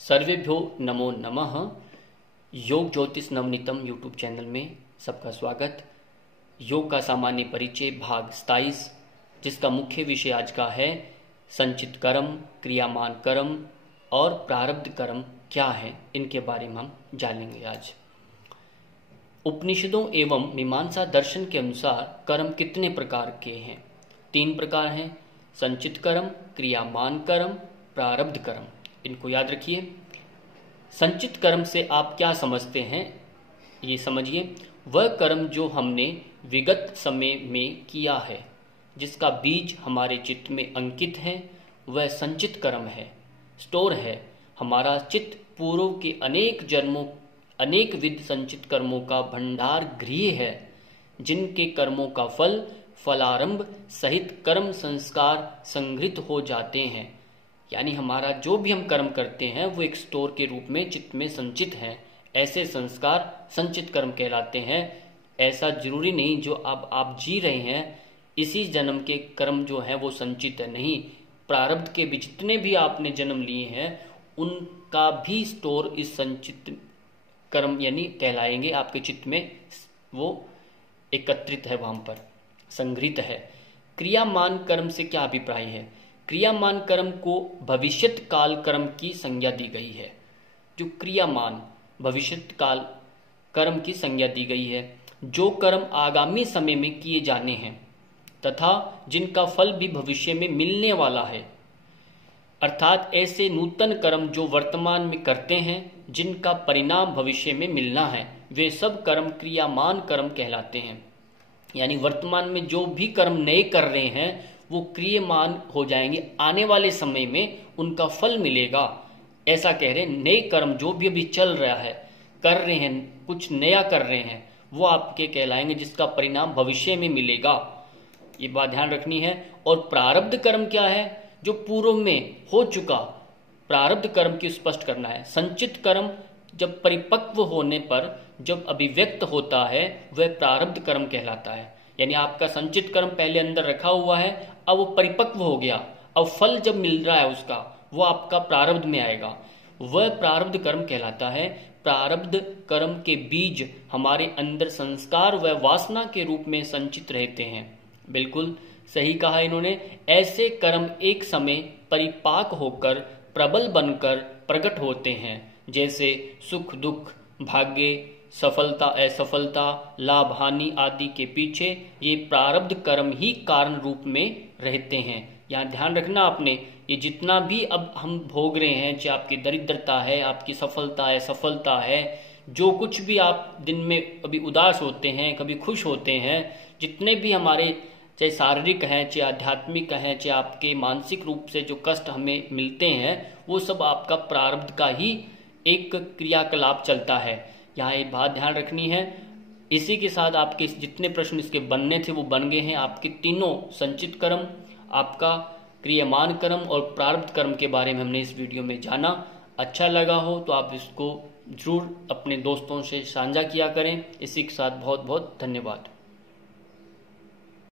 सर्वेभ्यो नमो नमः। योग ज्योतिष नवनीतम यूट्यूब चैनल में सबका स्वागत। योग का सामान्य परिचय भाग 27, जिसका मुख्य विषय आज का है संचित कर्म, क्रियामान कर्म और प्रारब्ध कर्म क्या है, इनके बारे में हम जानेंगे आज। उपनिषदों एवं मीमांसा दर्शन के अनुसार कर्म कितने प्रकार के हैं? 3 प्रकार हैं, संचित कर्म, क्रियामान कर्म, प्रारब्ध कर्म। इनको याद रखिए। संचित कर्म से आप क्या समझते हैं, ये समझिए। वह कर्म जो हमने विगत समय में किया है, जिसका बीज हमारे चित्त में अंकित है, वह संचित कर्म है, स्टोर है। हमारा चित्त पूर्व के अनेक जन्मों, अनेक विध संचित कर्मों का भंडार गृह है, जिनके कर्मों का फल, फलारंभ सहित कर्म संस्कार संग्रहित हो जाते हैं। यानी हमारा जो भी हम कर्म करते हैं वो एक स्टोर के रूप में चित्त में संचित है। ऐसे संस्कार संचित कर्म कहलाते हैं। ऐसा जरूरी नहीं जो अब आप जी रहे हैं इसी जन्म के कर्म जो है वो संचित है, नहीं। प्रारब्ध के भी जितने भी आपने जन्म लिए हैं उनका भी स्टोर इस संचित कर्म यानी कहलाएंगे। आपके चित्त में वो एकत्रित है, वहां पर संग्रहित है। क्रियामान कर्म से क्या अभिप्राय है? क्रियामान कर्म को भविष्यत काल कर्म की संज्ञा दी गई है। जो क्रियामान भविष्यत काल कर्म की संज्ञा दी गई है, जो कर्म आगामी समय में किए जाने हैं तथा जिनका फल भी भविष्य में मिलने वाला है। अर्थात ऐसे नूतन कर्म जो वर्तमान में करते हैं, जिनका परिणाम भविष्य में मिलना है, वे सब कर्म क्रियामान कर्म कहलाते हैं। यानी वर्तमान में जो भी कर्म नए कर रहे हैं वो क्रियमान हो जाएंगे, आने वाले समय में उनका फल मिलेगा। ऐसा कह रहे हैं, नए कर्म जो भी अभी चल रहा है, कर रहे हैं, कुछ नया कर रहे हैं, वो आपके कहलाएंगे, जिसका परिणाम भविष्य में मिलेगा। ये बात ध्यान रखनी है। और प्रारब्ध कर्म क्या है? जो पूर्व में हो चुका प्रारब्ध कर्म की स्पष्ट करना है। संचित कर्म जब परिपक्व होने पर जब अभिव्यक्त होता है वह प्रारब्ध कर्म कहलाता है। यानी आपका संचित कर्म पहले अंदर रखा हुआ है, अब वो परिपक्व हो गया, अब फल जब मिल रहा है उसका, वो आपका प्रारब्ध में आएगा, वह प्रारब्ध कर्म कहलाता है। प्रारब्ध कर्म के बीज हमारे अंदर संस्कार व वासना के रूप में संचित रहते हैं। बिल्कुल सही कहा इन्होंने। ऐसे कर्म एक समय परिपाक होकर प्रबल बनकर प्रकट होते हैं, जैसे सुख दुख, भाग्य, सफलता असफलता, लाभ हानि आदि के पीछे ये प्रारब्ध कर्म ही कारण रूप में रहते हैं। यहाँ ध्यान रखना आपने, ये जितना भी अब हम भोग रहे हैं, चाहे आपकी दरिद्रता है, आपकी सफलता है, सफलता है, जो कुछ भी आप दिन में कभी उदास होते हैं, कभी खुश होते हैं, जितने भी हमारे चाहे शारीरिक हैं, चाहे आध्यात्मिक हैं, चाहे आपके मानसिक रूप से जो कष्ट हमें मिलते हैं, वो सब आपका प्रारब्ध का ही एक क्रियाकलाप चलता है। यहाँ एक बात ध्यान रखनी है। इसी के साथ आपके जितने प्रश्न इसके बनने थे वो बन गए हैं। आपके तीनों संचित कर्म, आपका क्रियमान कर्म और प्रारब्ध कर्म के बारे में हमने इस वीडियो में जाना। अच्छा लगा हो तो आप इसको जरूर अपने दोस्तों से साझा किया करें। इसी के साथ बहुत बहुत धन्यवाद।